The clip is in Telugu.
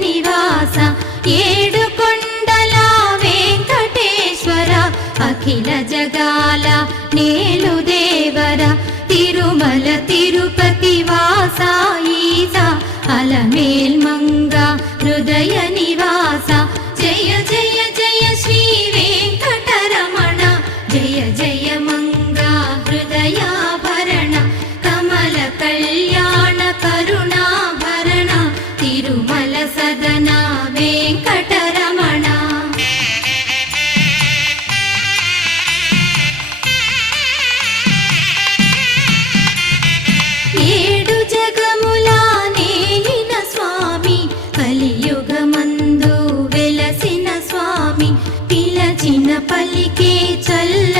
నివాస ఏడు కొండల వెంకటేశ్వర అఖిల జగాల నేలు దేవర తిరుమల తిరుపతి వాస ఈస అలమేల్ మంగ హృదయ నివాస జయ జయ జయ శ్రీ వెంకటరమణ జయ జయ మంగ హృదయాభరణ కమల కళ్యాణ కరుణాభరణ తిరుమల సదన వెంకటరమణ ఏడు జగముల నేలిన స్వామి కలియుగమందు వెలసిన స్వామి పిలచిన పలికే చల్ల